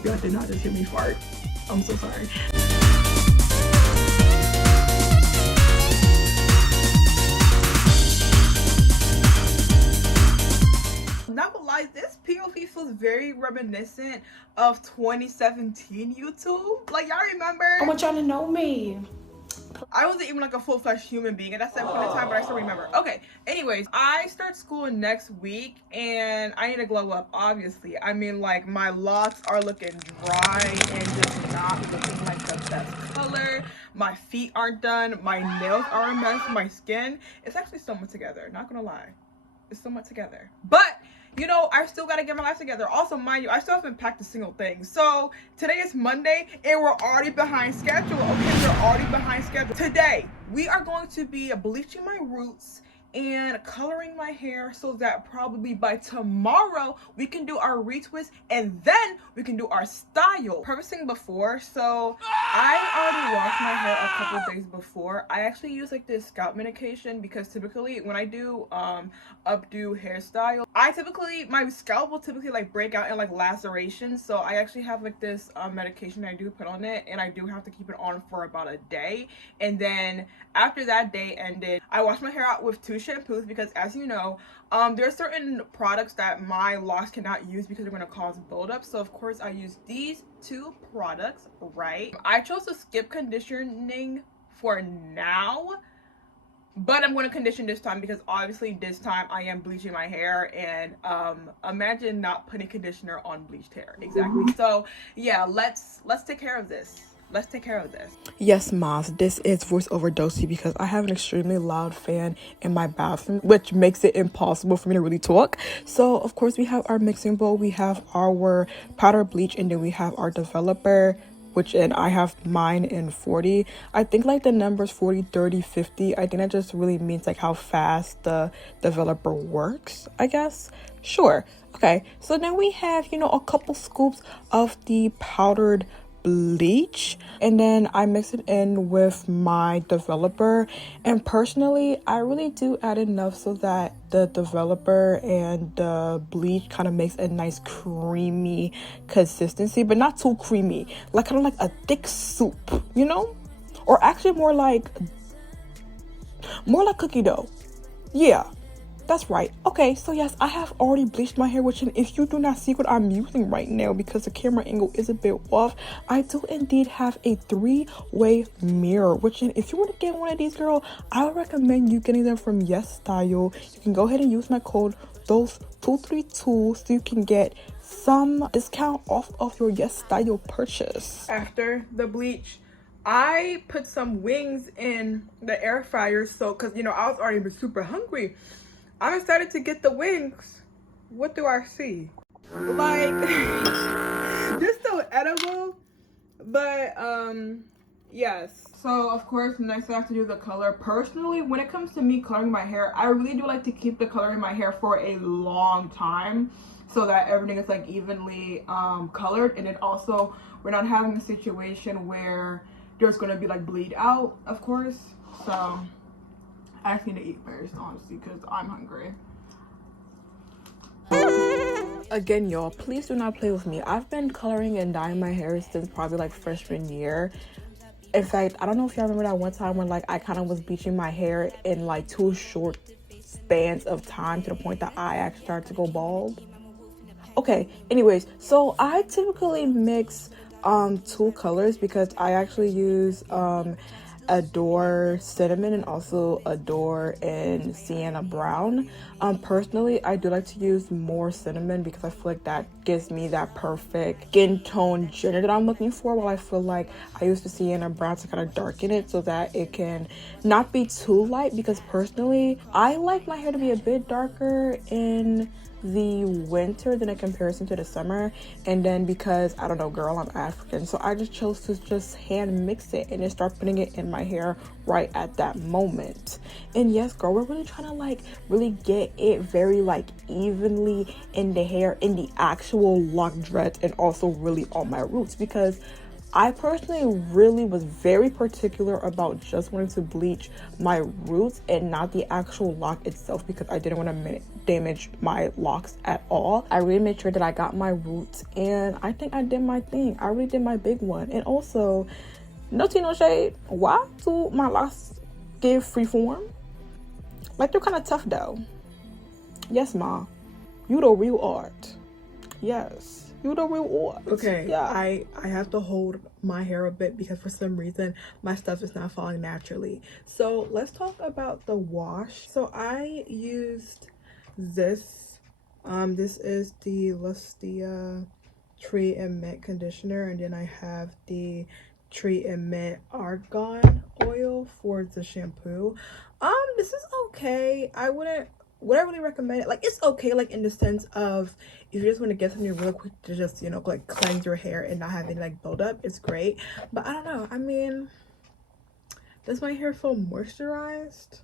hope y'all did not just hear me fart. I'm so sorry. Not gonna lie, this POV feels very reminiscent of 2017 YouTube. Like, y'all remember? I want y'all to know me. I wasn't even like a full-fledged human being at that point in time, but I still remember. Okay, anyways, I start school next week and I need to glow up, obviously. I mean, like, my locks are looking dry and just not looking like the best color. My feet aren't done. My nails are a mess. My skin, it's actually somewhat together, not gonna lie. It's somewhat together. But you know, I still gotta get my life together. Also, mind you, I still haven't packed a single thing. So today is Monday and we're already behind schedule. Okay, we're already behind schedule. Today we are going to be bleaching my roots and coloring my hair so that probably by tomorrow we can do our retwist and then we can do our style. Prefacing before, so I already washed my hair a couple days before. I actually use like this scalp medication because typically when I do updo hairstyle, my scalp will typically like break out in like lacerations. So I actually have like this medication I do put on it, and I do have to keep it on for about a day. And then after that day ended, I wash my hair out with 2 shampoos because, as you know, there are certain products that my locks cannot use because they're going to cause buildup. So of course I use these 2 products, right? I chose to skip conditioning for now, but I'm going to condition this time because obviously this time I am bleaching my hair, and imagine not putting conditioner on bleached hair. Exactly. So yeah, let's take care of this. Let's take care of this. Yes, Maz, this is voiceover Dolcie because I have an extremely loud fan in my bathroom, which makes it impossible for me to really talk. So, of course, we have our mixing bowl, we have our powder bleach, and then we have our developer, and I have mine in 40. I think like the numbers 40, 30, 50. I think that just really means like how fast the developer works, I guess. Sure. Okay. So then we have, you know, a couple scoops of the powdered bleach, and then I mix it in with my developer. And personally, I really do add enough so that the developer and the bleach kind of makes a nice creamy consistency, but not too creamy, like kind of like a thick soup, you know, or actually more like cookie dough. Yeah, that's right. Okay, so yes, I have already bleached my hair, which if you do not see what I'm using right now because the camera angle is a bit off, I do indeed have a 3-way mirror, which if you want to get one of these, girl, I would recommend you getting them from Yes Style. You can go ahead and use my code DOLCE232 so you can get some discount off of your Yes Style purchase. After the bleach, I put some wings in the air fryer, so because you know I was already super hungry. I'm excited to get the wings. What do I see? Like, they're still edible, but yes. So of course, next I have to do the color. Personally, when it comes to me coloring my hair, I really do like to keep the color in my hair for a long time so that everything is like evenly colored, and then also we're not having a situation where there's gonna be like bleed out, of course. So I just need to eat first, honestly, because I'm hungry. Again, y'all, please do not play with me. I've been coloring and dyeing my hair since probably like freshman year. In fact, I don't know if y'all remember that one time when like I kind of was bleaching my hair in like 2 short spans of time to the point that I actually started to go bald. Okay, anyways, so I typically mix 2 colors because I actually use Adore Cinnamon and also Adore and Sienna Brown. Personally, I do like to use more cinnamon because I feel like that gives me that perfect skin tone gender that I'm looking for, while I feel like I use the Sienna Brown to kind of darken it so that it can not be too light, because personally I like my hair to be a bit darker in the winter than in comparison to the summer. And then because I don't know, girl, I'm African, so I just chose to just hand mix it and then start putting it in my hair right at that moment. And yes, girl, we're really trying to like really get it very like evenly in the hair, in the actual lock dreads, and also really on my roots, because I personally really was very particular about just wanting to bleach my roots and not the actual lock itself, because I didn't want to damage my locks at all. I really made sure that I got my roots, and I think I did my thing. I really did my big one. And also, no tea, no shade, why do my locks give free form? Like, they're kind of tough though. Yes, ma, you the real art. Yes. You the real art. Okay, yeah. I have to hold my hair a bit because for some reason my stuff is not falling naturally. So let's talk about the wash. So I used this. This is the Lustia Tree and Mint conditioner, and then I have the Tree and Mint argan oil for the shampoo. This is okay. Would I really recommend it? Like, it's okay, like in the sense of if you just want to get something real quick to just, you know, like cleanse your hair and not have any like buildup, it's great. But I don't know, I mean, does my hair feel moisturized?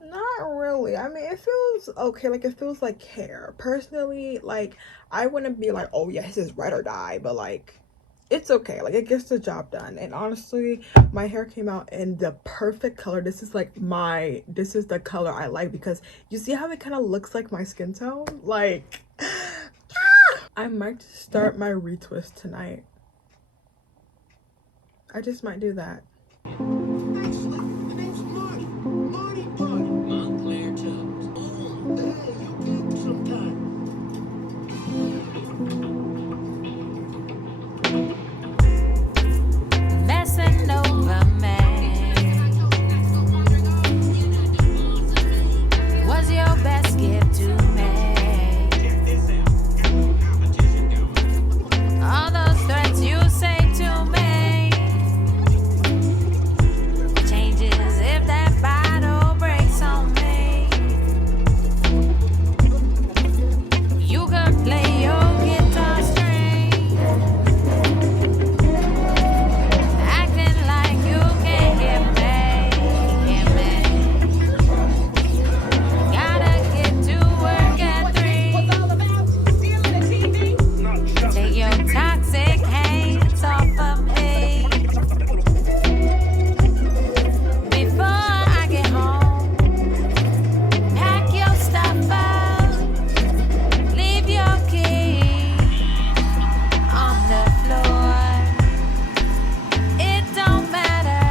Not really. I mean, it feels okay. Like, it feels like hair. Personally, like, I wouldn't be like, oh yeah, this is ride or die, but like, it's okay. Like, it gets the job done. And honestly, my hair came out in the perfect color. This is like this is the color I like, because you see how it kind of looks like my skin tone? Like, I might start my retwist tonight. I just might do that. Excellent. The name's Marty. Marty Party. Montclair Jones. Oh, hey, you get some time. Messing over me. Was your best gift to me. All those threats you say to me changes if that bottle breaks on me. You could play your guitar string, acting like you can't hear me. Gotta get to work at 3. Take your toxic hands off of me before I get home. Pack your stuff up, leave your key on the floor. It don't matter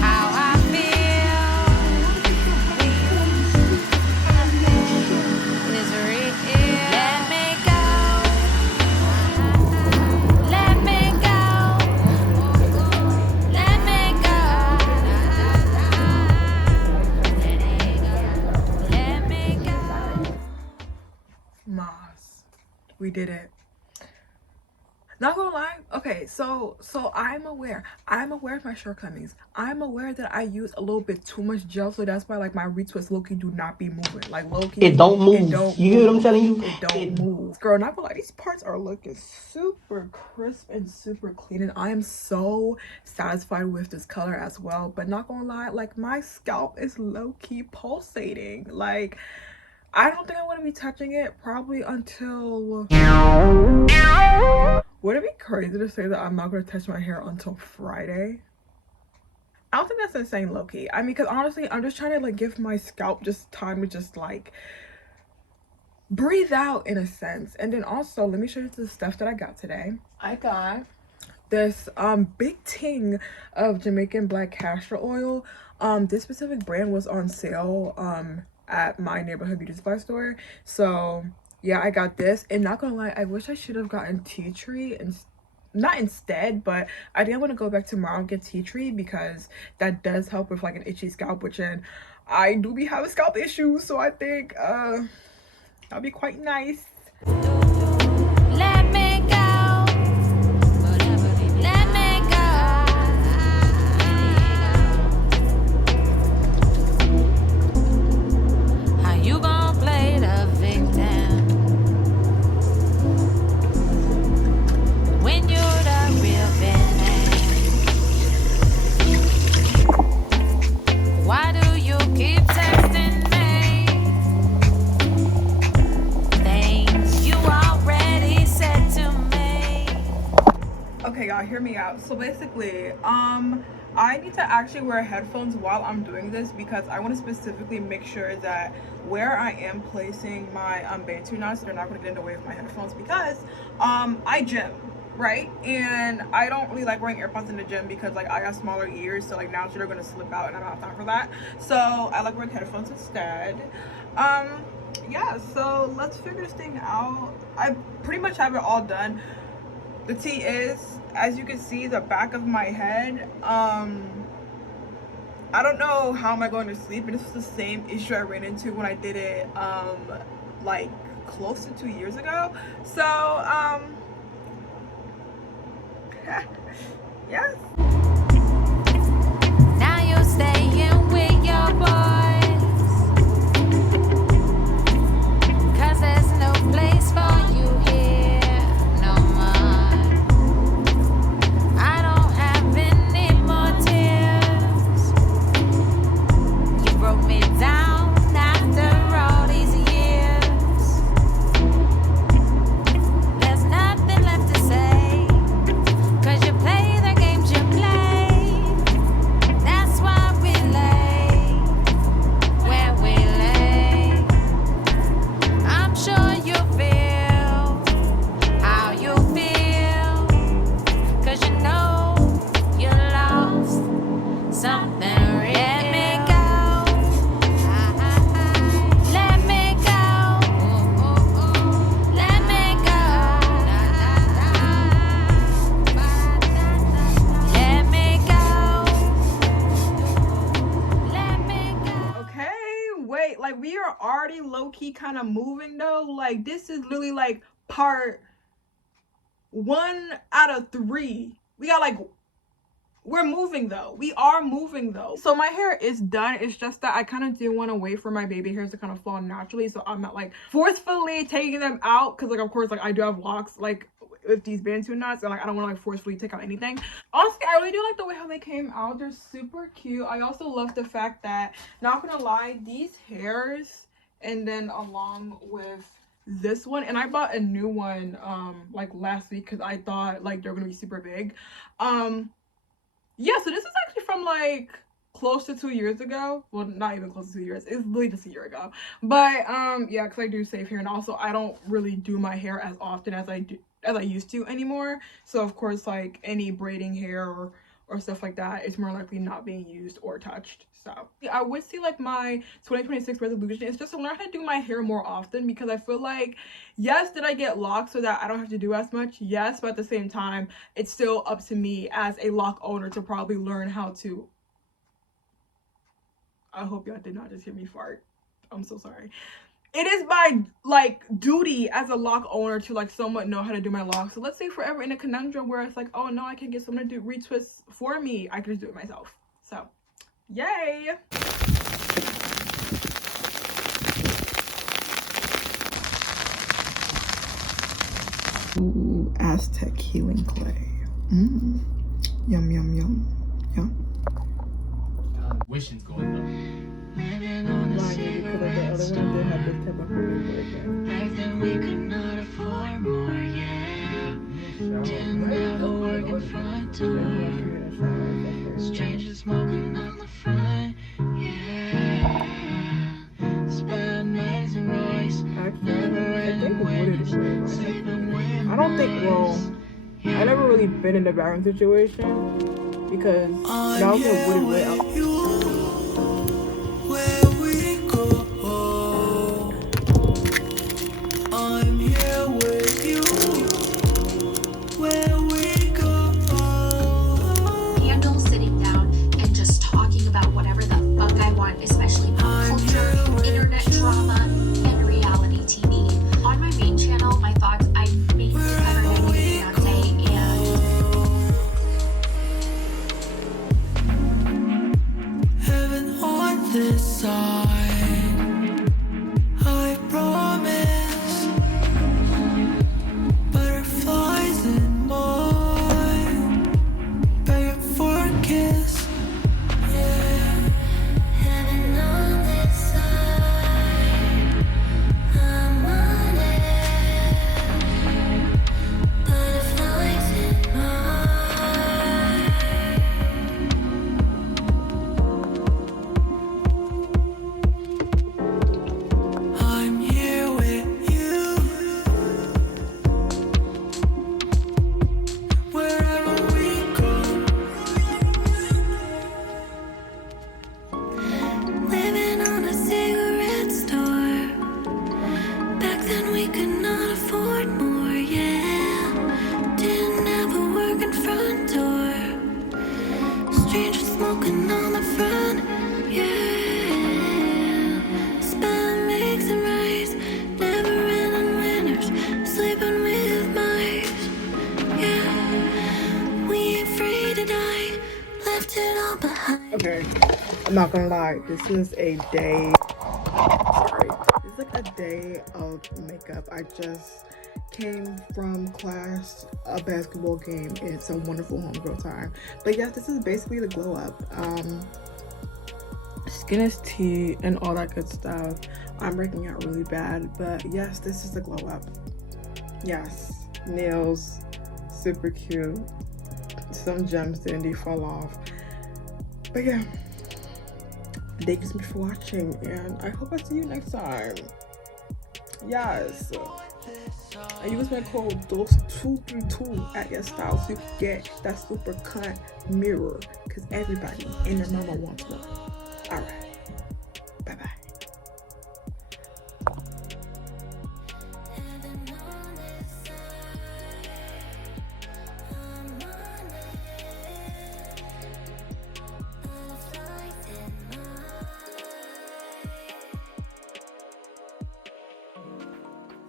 how I feel. It's real. Let me go. Let me go. Let me go. Let me go. Moss, we did it. Not gonna lie. Okay, so I'm aware of my shortcomings. I'm aware that I use a little bit too much gel, so that's why like my retwist low-key do not be moving. Like, low-key, It don't move. it don't You hear what I'm move. telling you? It don't move. Girl, not gonna lie, these parts are looking super crisp and super clean, and I am so satisfied with this color as well. But not gonna lie, like, my scalp is low-key pulsating. Like, I don't think I want to be touching it probably until... Would it be crazy to say that I'm not going to touch my hair until Friday? I don't think that's insane, low-key. I mean, because honestly, I'm just trying to like give my scalp just time to just like breathe out in a sense. And then also, let me show you the stuff that I got today. I got this big ting of Jamaican black castor oil. This specific brand was on sale at my neighborhood beauty supply store, so yeah, I got this. And not gonna lie, I wish I should have gotten tea tree, and not instead, but I think I'm gonna go back tomorrow and get tea tree, because that does help with like an itchy scalp, which, and I do be having scalp issues, so I think that'll be quite nice. Let me go. Let me go. How you gonna play the victim when you're the real villain? Why do you keep texting me things you are? Okay, y'all, hear me out. So basically, I need to actually wear headphones while I'm doing this because I want to specifically make sure that where I am placing my bantu knots, they're not going to get in the way of my headphones because I gym, right? And I don't really like wearing AirPods in the gym because like I have smaller ears, so like naturally they're going to slip out and I don't have time for that. So I like wearing headphones instead. Yeah, so let's figure this thing out. I pretty much have it all done. The tea is, as you can see, the back of my head, I don't know how am I going to sleep, and this was the same issue I ran into when I did it like close to 2 years ago. So yes. Now you're staying with your boys, 'cause there's no place for you here no more. I don't have any more tears. You broke me down after all these years. There's nothing left to say, 'cause you play the games you play. That's why we lay where we lay. I'm sure you feel how you feel, 'cause you know you lost something real. Let me go. Let me go. Let me go. Let me go. Let me go. Okay, wait, like we are already low-key kind of moving though. Like this is literally like part 1 out of 3. We got like, we're moving though. We are moving though. So my hair is done. It's just that I kind of do want to wait for my baby hairs to kind of fall naturally. So I'm not like forcefully taking them out because like of course like I do have locks like with these bantu knots, and like I don't want to like forcefully take out anything. Honestly, I really do like the way how they came out. They're super cute. I also love the fact that, not gonna lie, these hairs and then along with this one, and I bought a new one like last week because I thought like they're gonna be super big. Yeah, so this is actually from like close to 2 years ago. Well, not even close to 2 years. It's literally just a year ago. But yeah, because I do save hair, and also I don't really do my hair as often as I used to anymore. So of course like any braiding hair or stuff like that is more likely not being used or touched. So yeah, I would say like my 2026 resolution is just to learn how to do my hair more often, because I feel like, yes, did I get locks so that I don't have to do as much? Yes, but at the same time, it's still up to me as a lock owner to probably learn how to. I hope y'all did not just hear me fart. I'm so sorry. It is my like duty as a lock owner to like somewhat know how to do my locks. So let's say forever in a conundrum where it's like, oh no, I can't get someone to do retwists for me. I can just do it myself. So yay. Ooh, Aztec healing clay. Yum, yum, yum. Yum. Wishing's going up. Back then we could not afford more, yeah. Didn't have a working front door. Strangers smoking on the front, yeah. Spent amazing Royce. Never ending winners. Saving women. I don't think, well, I never really been in a barren situation because now I'm gonna woody way out. I'm here with you, where we go. Handle sitting down and just talking about whatever the fuck I want, especially pop culture, internet drama, and reality TV. On my main channel, my thoughts, I mainly cover Negative Beyonce and Okay, I'm not gonna lie. This is a day. Sorry, this is like a day of makeup. I just came from class, a basketball game. It's a wonderful homegirl time. But yes, this is basically the glow up. Skin is tea and all that good stuff. I'm breaking out really bad, but yes, this is the glow up. Yes, nails, super cute. Some gems didn't fall off. But yeah, thank you so much for watching, and I hope I see you next time. Yes. And use my code Dolcie232 at your style so you can get that super cunt mirror, because everybody and their mama wants one. Alright. Bye bye.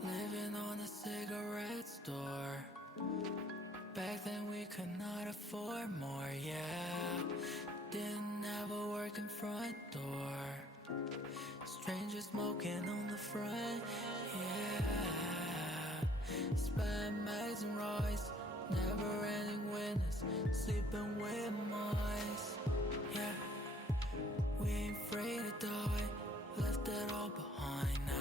Living on a cigarette store. Back then we could not afford more, yeah. Didn't have a working front door. Strangers smoking on the front, yeah. Spam mags and rice, never ending witness. Sleeping with mice, yeah. We ain't afraid to die, left it all behind now.